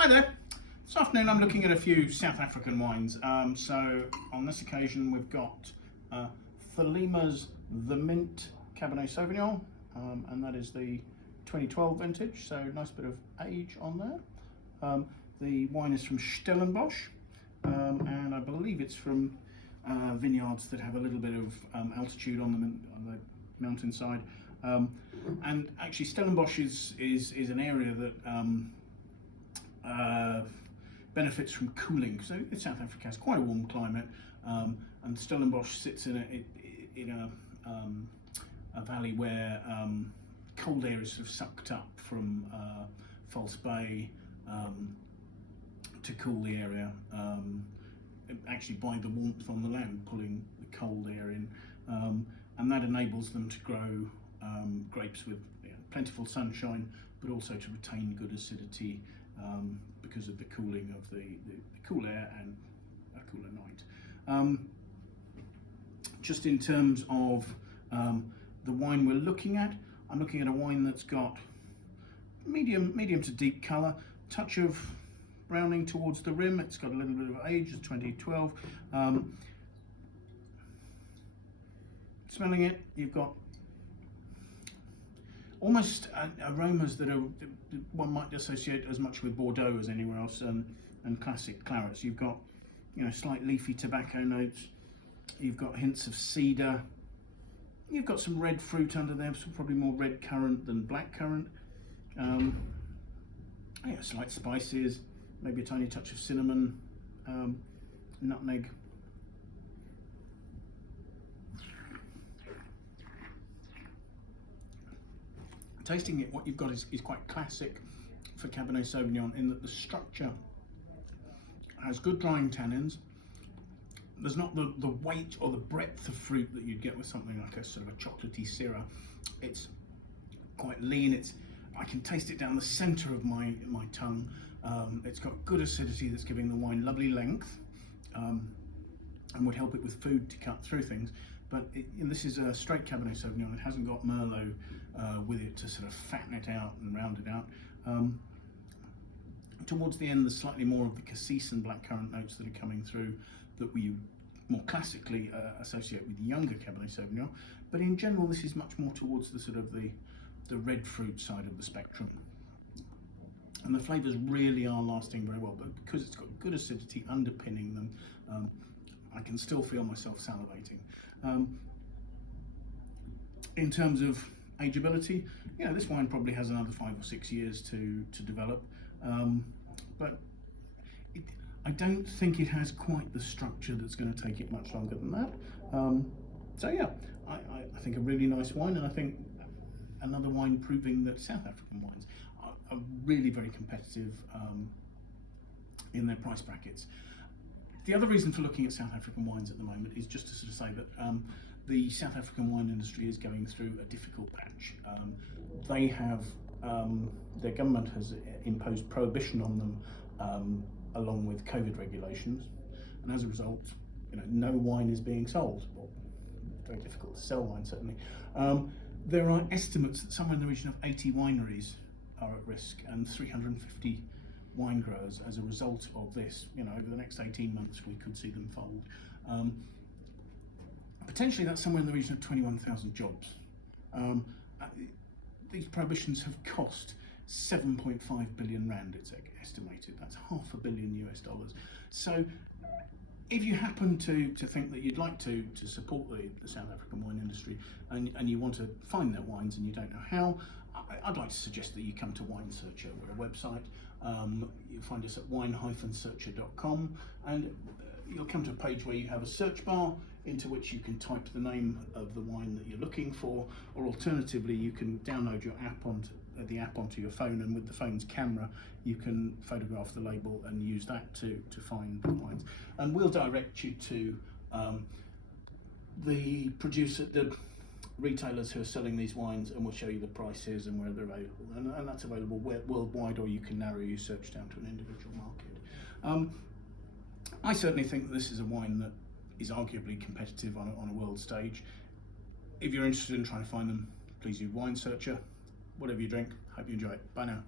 Hi there. This afternoon I'm looking at a few South African wines. So on this occasion we've got Thelema's The Mint Cabernet Sauvignon, and that is the 2012 vintage, so nice bit of age on there. The wine is from Stellenbosch, and I believe it's from vineyards that have a little bit of altitude on the mountainside. And actually Stellenbosch is an area that benefits from cooling. So South Africa has quite a warm climate, and Stellenbosch sits in a valley where cold air is sort of sucked up from False Bay to cool the area, actually by the warmth on the land, pulling the cold air in, and that enables them to grow grapes with plentiful sunshine, but also to retain good acidity because of the cooling of the cool air and a cooler night. Just in terms of the wine we're looking at, I'm looking at a wine that's got medium to deep colour, touch of browning towards the rim. It's got a little bit of age, it's 2012. Smelling it, you've got almost aromas that one might associate as much with Bordeaux as anywhere else, and classic clarets. You've got slight leafy tobacco notes. You've got hints of cedar. You've got some red fruit under there, so probably more red currant than black currant. Slight spices, maybe a tiny touch of cinnamon, nutmeg. Tasting it, what you've got is quite classic for Cabernet Sauvignon, in that the structure has good drying tannins. There's not the weight or the breadth of fruit that you'd get with something like a sort of a chocolatey Syrah. It's quite lean. I can taste it down the centre of my tongue. It's got good acidity that's giving the wine lovely length, and would help it with food to cut through things. But this is a straight Cabernet Sauvignon. It hasn't got Merlot with it to sort of fatten it out and round it out. Towards the end, there's slightly more of the cassis and blackcurrant notes that are coming through that we more classically associate with younger Cabernet Sauvignon. But in general, this is much more towards the sort of the red fruit side of the spectrum. And the flavours really are lasting very well, but because it's got good acidity underpinning them, I can still feel myself salivating. In terms of ageability, this wine probably has another 5 or 6 years to develop, but I don't think it has quite the structure that's going to take it much longer than that. I think a really nice wine, and I think another wine proving that South African wines are really very competitive in their price brackets. The other reason for looking at South African wines at the moment is just to sort of say that the South African wine industry is going through a difficult patch. They have, their government has imposed prohibition on them along with COVID regulations, and as a result, no wine is being sold. Well, very difficult to sell wine, certainly. There are estimates that somewhere in the region of 80 wineries are at risk, and 350 wine growers as a result of this. Over the next 18 months we could see them fold. Potentially that's somewhere in the region of 21,000 jobs. These prohibitions have cost 7.5 billion rand, it's estimated. That's $500 million US. So if you happen to think that you'd like to support the South African wine industry, and you want to find their wines and you don't know how, I'd like to suggest that you come to Wine Searcher. We're a website. You'll find us at wine-searcher.com, and you'll come to a page where you have a search bar into which you can type the name of the wine that you're looking for, or alternatively you can download your app onto your phone, and with the phone's camera you can photograph the label and use that to find the wines, and we'll direct you to the retailers who are selling these wines, and we'll show you the prices and where they're available, and that's available worldwide, or you can narrow your search down to an individual market. I certainly think that this is a wine that is arguably competitive on a world stage. If you're interested in trying to find them, please use Wine Searcher. Whatever you drink, hope you enjoy it. Bye now.